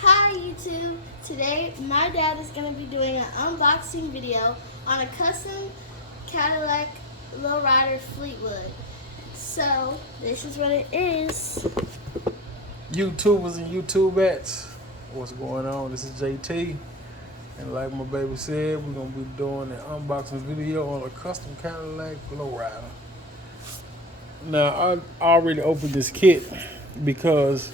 Hi YouTube! Today my dad is going to be doing an unboxing video on a custom Cadillac Lowrider Fleetwood. So this is what it is. YouTubers and YouTubettes, what's going on? This is JT, and like my baby said, we're gonna be doing an unboxing video on a custom Cadillac Lowrider. Now I already opened this kit because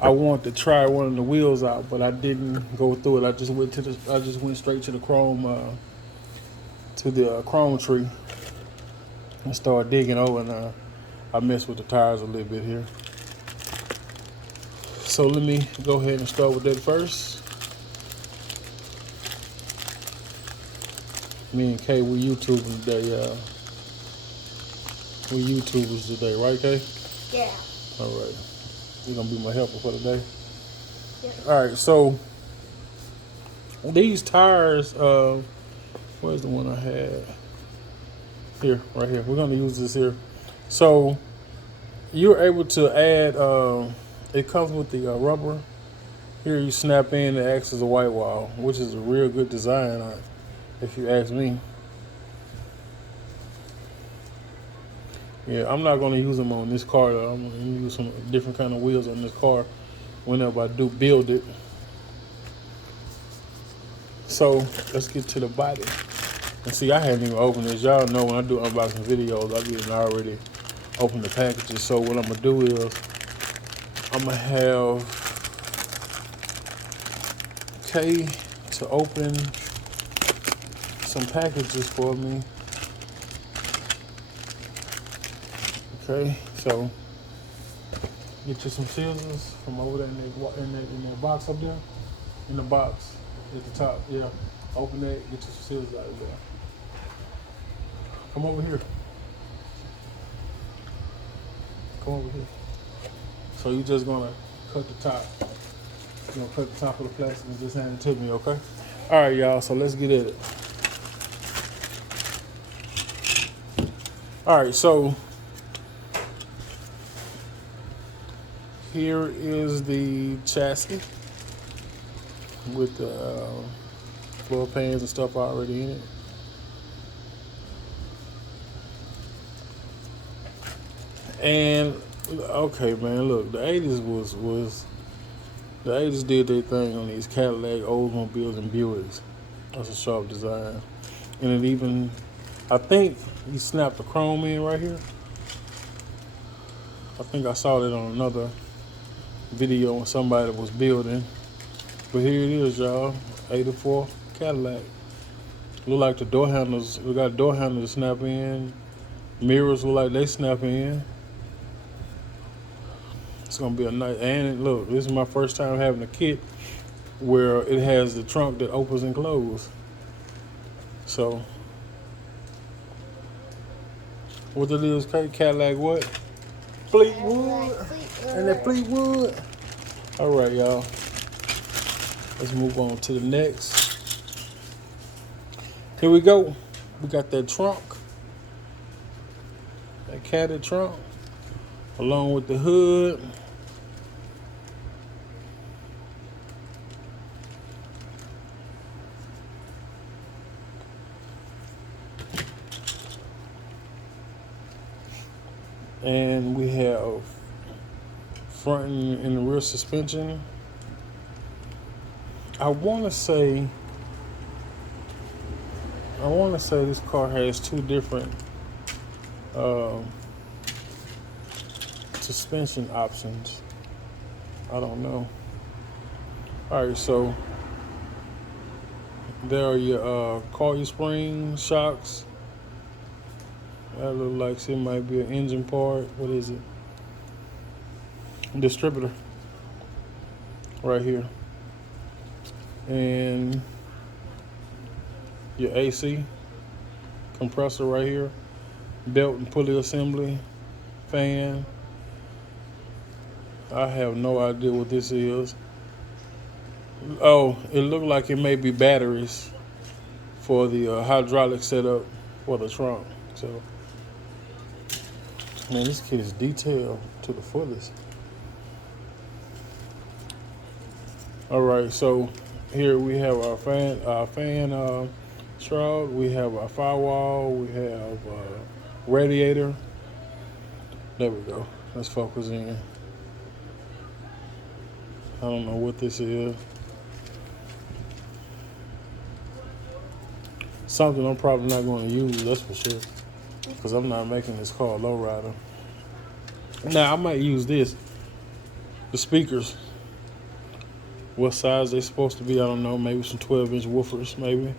I wanted to try one of the wheels out, but I didn't go through it. I just went straight to the chrome tree and started digging over, and I messed with the tires a little bit here. So let me go ahead and start with that first. Me and Kay, we YouTubing today, we YouTubers today, right, Kay? Yeah. All right. You're gonna be my helper for today. Yep. All right. So these tires, where's the one I had? Here, right here. We're gonna use this here. So you're able to add. It comes with the rubber. Here you snap in, it acts as a white wall, which is a real good design, if you ask me. Yeah, I'm not going to use them on this car though. I'm going to use some different kind of wheels on this car whenever I do build it. So let's get to the body. And see, I haven't even opened this. Y'all know when I do unboxing videos, I didn't already open the packages. So what I'm going to do is I'm going to have Kay to open some packages for me. Okay, so get you some scissors from over there in that box up there. In the box at the top, yeah. Open that, get you some scissors out of there. Come over here. Come over here. So you're just gonna cut the top. You're gonna cut the top of the plastic and just hand it to me, okay? All right, y'all, so let's get at it. All right, so here is the chassis with the floor pans and stuff already in it. And okay, man, look, the '80s was the '80s did their thing on these Cadillac, Oldsmobiles, and Buicks. That's a sharp design, and it even, I think, he snapped the chrome in right here. I think I saw that on another video when somebody was building. But here it is, y'all. '84 Cadillac. Look like the door handles. We got door handles to snap in. Mirrors look like they snap in. It's gonna be a nice. And look, this is my first time having a kit where it has the trunk that opens and closes. So, what it is, Cadillac what? Fleetwood. And that Fleetwood. All right, y'all. Let's move on to the next. Here we go. We got that trunk. That caddy trunk. Along with the hood. And we have front and the rear suspension. I want to say this car has two different suspension options. I don't know. All right, so there are your coil spring shocks. That looks like it might be an engine part. What is it? Distributor. Right here. And your AC compressor right here. Belt and pulley assembly. Fan. I have no idea what this is. Oh, it looked like it may be batteries for the hydraulic setup for the trunk. So, man, this kit is detailed to the fullest. All right, so here we have our fan shroud. We have our firewall. We have radiator. There we go. Let's focus in. I don't know what this is. Something I'm probably not going to use, that's for sure. Because I'm not making this car a lowrider. Now, I might use this. The speakers. What size they supposed to be, I don't know. Maybe some 12-inch woofers, maybe.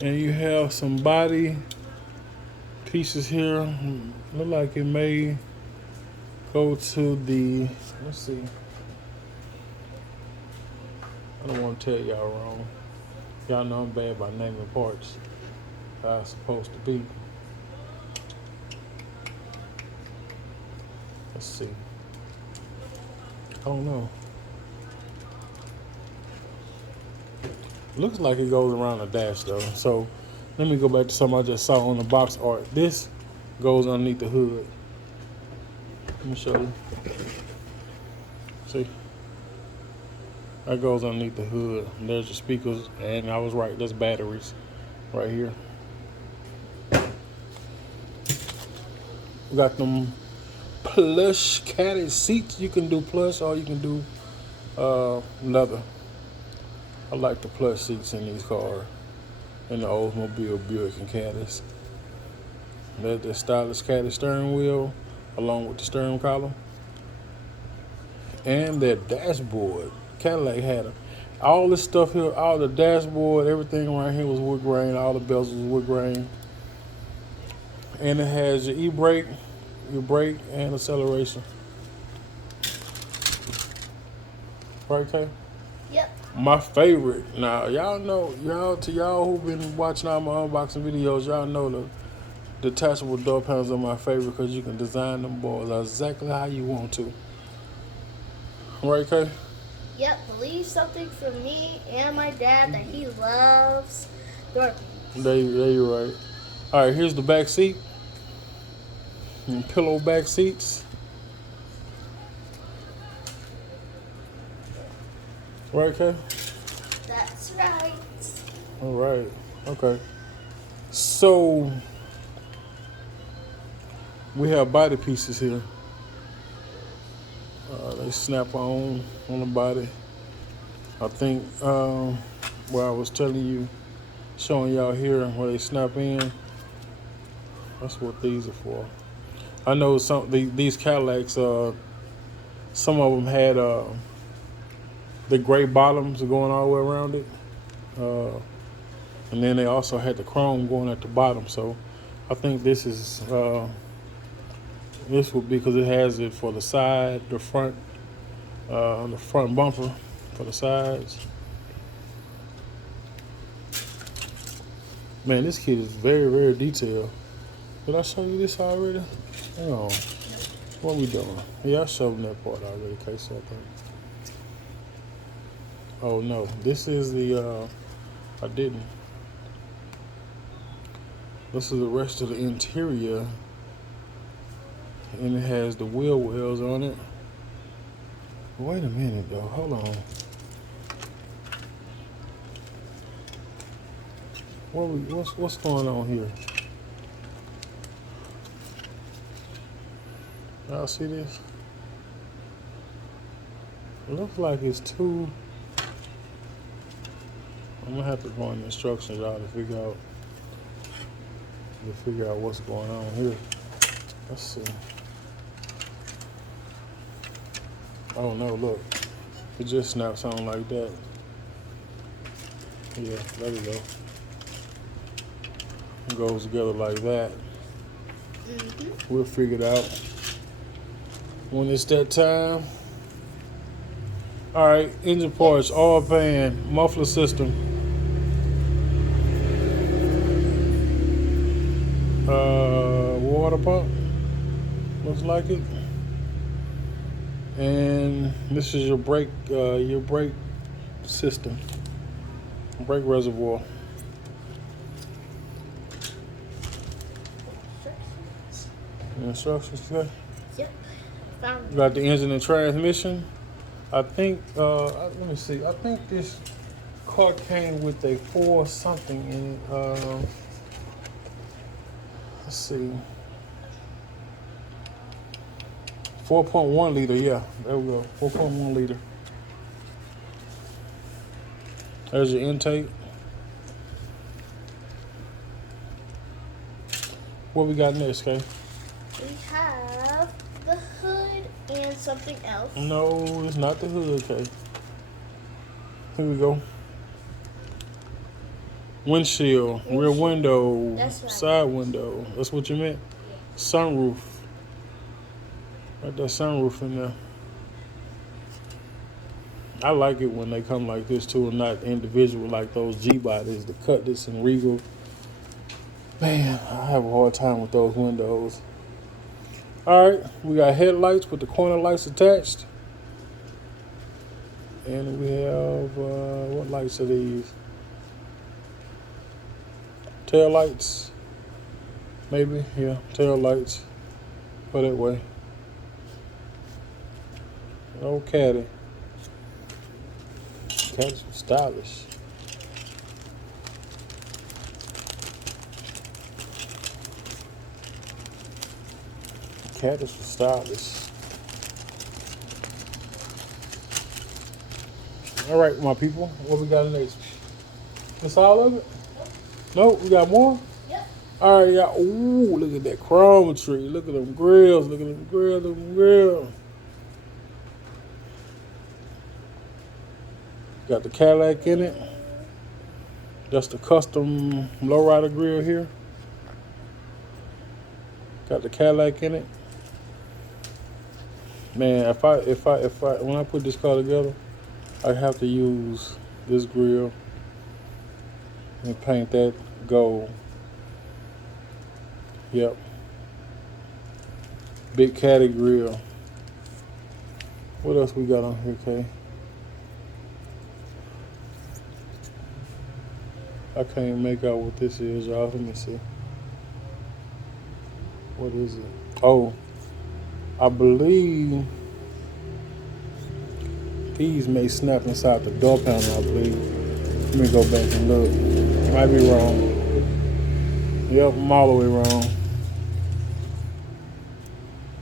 And you have some body pieces here. Look like it may go to the, let's see. I don't want to tell y'all wrong. Y'all know I'm bad by naming parts. How it's supposed to be. Let's see. I don't know. Looks like it goes around the dash though. So let me go back to something I just saw on the box art. This goes underneath the hood. Let me show you. See? That goes underneath the hood. And there's the speakers, and I was right, there's batteries right here. We got them plush caddy seats. You can do plush or you can do leather. I like the plush seats in these cars, in the Oldsmobile, Buick, and Caddies. There's the stylish caddy steering wheel along with the steering column. And that dashboard. Cadillac had it. All this stuff here, all the dashboard, everything around here was wood grain. All the bells was wood grain. And it has your e-brake, your brake, and acceleration. Right, Kay? Yep. My favorite. Now, y'all know, y'all who've been watching all my unboxing videos, y'all know the detachable door panels are my favorite because you can design them boys exactly how you want to. Right, Kay? Yep, leave something for me and my dad that he loves. There you're right. All right, here's the back seat. And pillow back seats. Right, Kay? That's right. All right. Okay. So we have body pieces here. They snap on the body. I think where I was telling you, showing y'all here where they snap in. That's what these are for. I know these Cadillacs. Some of them had the gray bottoms going all the way around it, and then they also had the chrome going at the bottom. So I think this is this would be because it has it for the side, the front bumper for the sides. Man, this kit is very, very detailed. Did I show you this already? Hang on. What we doing? Yeah, I showed them that part already, Casey, I think. Oh no, this is the, I didn't. This is the rest of the interior. And it has the wheel wells on it. Wait a minute though, hold on. What's going on here? Y'all see this? It looks like it's two. I'm gonna have to go in the instructions, y'all, to figure out what's going on here. Let's see. Oh no, look. It just snaps on like that. Yeah, there we go. It goes together like that. Mm-hmm. We'll figure it out when it's that time. All right, engine parts, oil pan, muffler system. Water pump, looks like it. And this is your brake system, brake reservoir. Instructions today? Yep. found You it. got the engine and transmission. I think, let me see. I think this car came with a 4 something in it. Let's see. 4.1 liter, yeah. There we go. 4.1 liter. There's your intake. What we got next, Kay? We have the hood and something else. No, it's not the hood, Kay. Here we go. Windshield, rear window, That's right. side window. That's what you meant? Yeah. Sunroof. Got that sunroof in there. I like it when they come like this too and not individual like those G bodies, the Cutlass and Regal. Man, I have a hard time with those windows. All right, we got headlights with the corner lights attached. And we have, what lights are these? Tail lights. Maybe, yeah, tail lights. Put that way. Old caddy. Caddy's stylish. Caddy's stylish. All right, my people. What we got next? That's all of it? Nope, we got more? Yep. All right, y'all. Ooh, look at that chrome tree. Look at them grills. Look at them grills. Look at them grills. Got the Cadillac in it. That's the custom lowrider grill here. Got the Cadillac in it. Man, if I when I put this car together, I have to use this grill and paint that gold. Yep. Big caddy grill. What else we got on here, Kay? I can't make out what this is, y'all. Let me see. What is it? Oh, I believe these may snap inside the door panel, I believe. Let me go back and look. Might be wrong. Yep, I'm all the way wrong.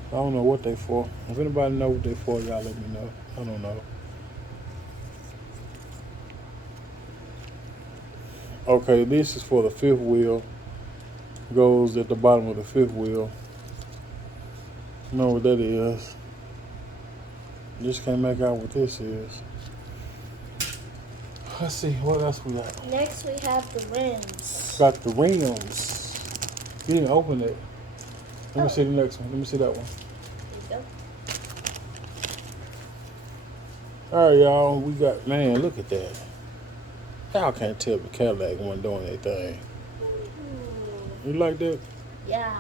I don't know what they for. If anybody know what they for, y'all let me know. I don't know. Okay, this is for the fifth wheel. Goes at the bottom of the fifth wheel. You know what that is. Just can't make out what this is. Let's see, what else we got? Next we have the rims. Got the rims. You didn't open it. Let me see the next one. Let me see that one. There you go. All right, y'all. We got, man, look at that. Y'all can't tell the Cadillac wasn't doing anything. You like that? Yeah.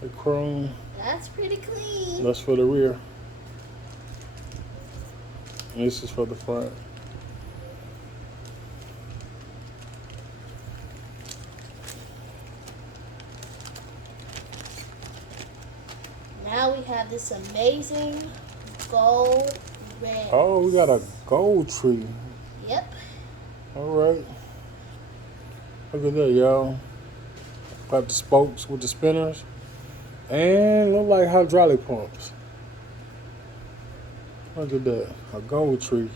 The chrome. That's pretty clean. That's for the rear. And this is for the front. Now we have this amazing gold red. Oh, we got a gold tree. Yep. All right. Look at that, y'all. Got the spokes with the spinners. And look like hydraulic pumps. Look at that. A gold tree.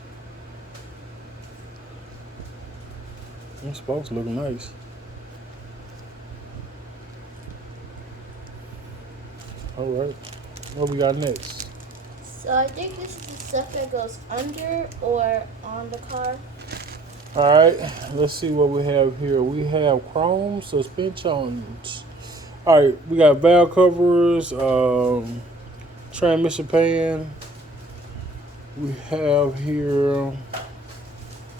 Them spokes look nice. All right. What we got next? So I think this is the stuff that goes under or on the car. All right. Let's see what we have here. We have chrome suspensions. All right. We got valve covers, transmission pan. We have here,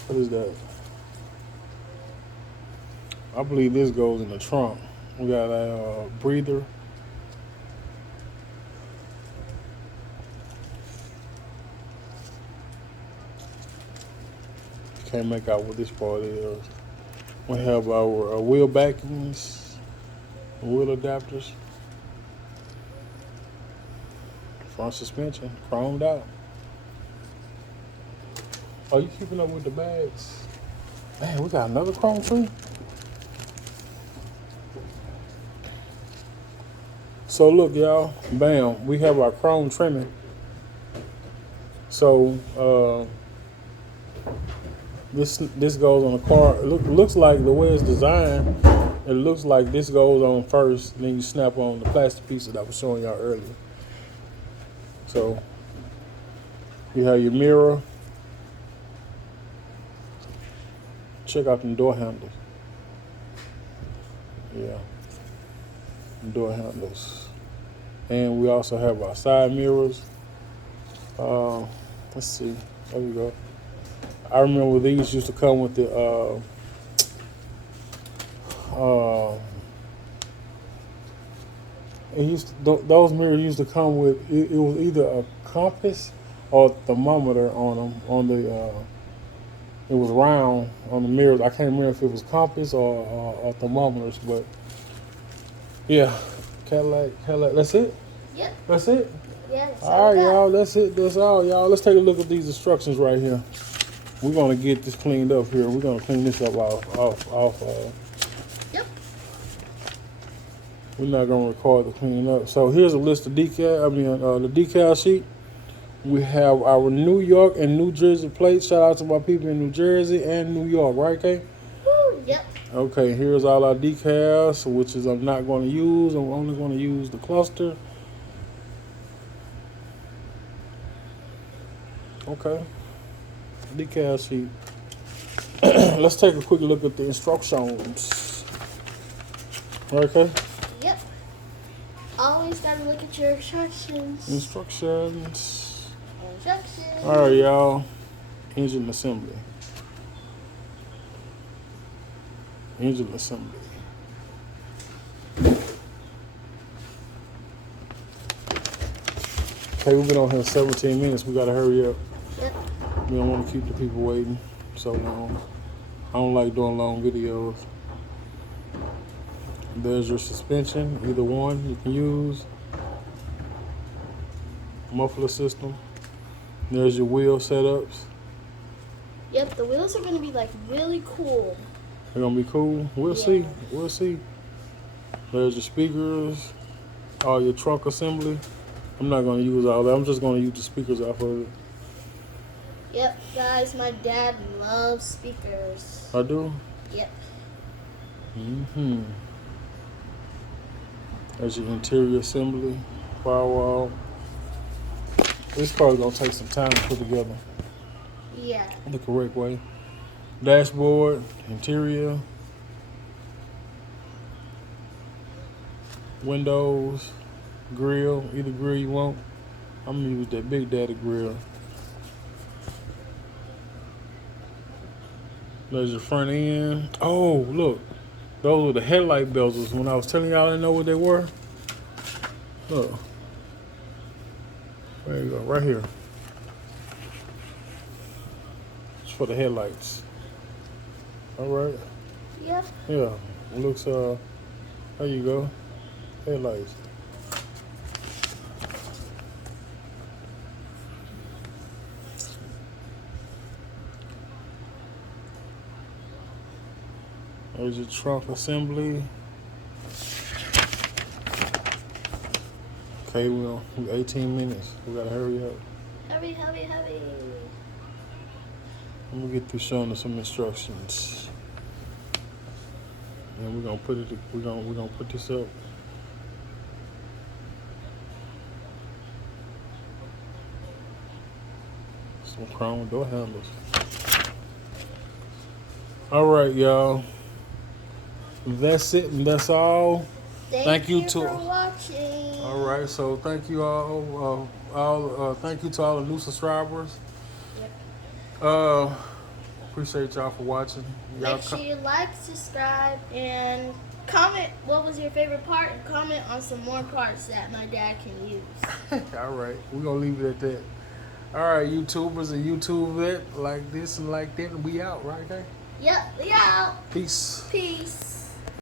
what is that? I believe this goes in the trunk. We got a breather. Can't make out what this part is. We have our wheel backings, wheel adapters Front suspension, chromed out. Are you keeping up with the bags? Man, we got another chrome tree. So look, y'all, bam, we have our chrome trimming. So this goes on the car. It looks like the way it's designed, it looks like this goes on first, then you snap on the plastic piece that I was showing y'all earlier. So you have your mirror. Check out the door handles. Yeah, door handles. And we also have our side mirrors. Let's see. There we go. I remember these used to come with the those mirrors used to come with it was either a compass or thermometer on them on the it was round on the mirrors. I can't remember if it was compass or thermometers, but yeah, Cadillac. That's it. Yep. That's it. Yeah. That's All right, y'all. That's it. That's all, y'all. Let's take a look at these instructions right here. We're gonna get this cleaned up here. We're gonna clean this up off. Yep. We're not gonna record the cleaning up. So here's a list of the decal sheet. We have our New York and New Jersey plates. Shout out to my people in New Jersey and New York, right, Kay? Woo, yep. Okay, here's all our decals, which is I'm not going to use. I'm only going to use the cluster. Okay, decal sheet. Let's take a quick look at the instructions. Okay. Yep. Always gotta look at your instructions. Instructions. Instructions. All right, y'all. Engine assembly. Engine assembly. Okay, we've been on here 17 minutes. We gotta hurry up. Yep. We don't want to keep the people waiting so long. I don't like doing long videos. There's your suspension, either one you can use. Muffler system. There's your wheel setups. Yep, the wheels are gonna be like really cool. They're gonna be cool. We'll see. We'll see. There's your speakers, all your trunk assembly. I'm not gonna use all that. I'm just gonna use the speakers off of it. Yep, guys, my dad loves speakers. I do? Yep. Mm-hmm. There's your interior assembly, firewall. This probably gonna take some time to put together Yeah. the correct way. Dashboard, interior, windows, grill, either grill you want. I'm gonna use that Big Daddy grill. There's your front end. Oh, look. Those were the headlight bezels. When I was telling y'all I didn't know what they were. Look. There you go, right here. It's for the headlights. All right. Yep. Yeah. It looks, there you go. Headlights. There's your trunk assembly. Okay, we 18 minutes. We gotta hurry up. Hurry, hurry, hurry. I'm gonna get through showing us some instructions, and we're gonna put it. We're gonna put this up. Some chrome door handles. All right, y'all. That's it, and that's all. Thank you for watching. All right, so thank you all. Thank you to all the new subscribers. Yep. Appreciate y'all for watching. Make sure you like, subscribe, and comment what was your favorite part, and comment on some more parts that my dad can use. All right, we're gonna leave it at that. All right, YouTubers and YouTube vet like this and like that, and we out, right, guys? Yep, we out. Peace. Peace.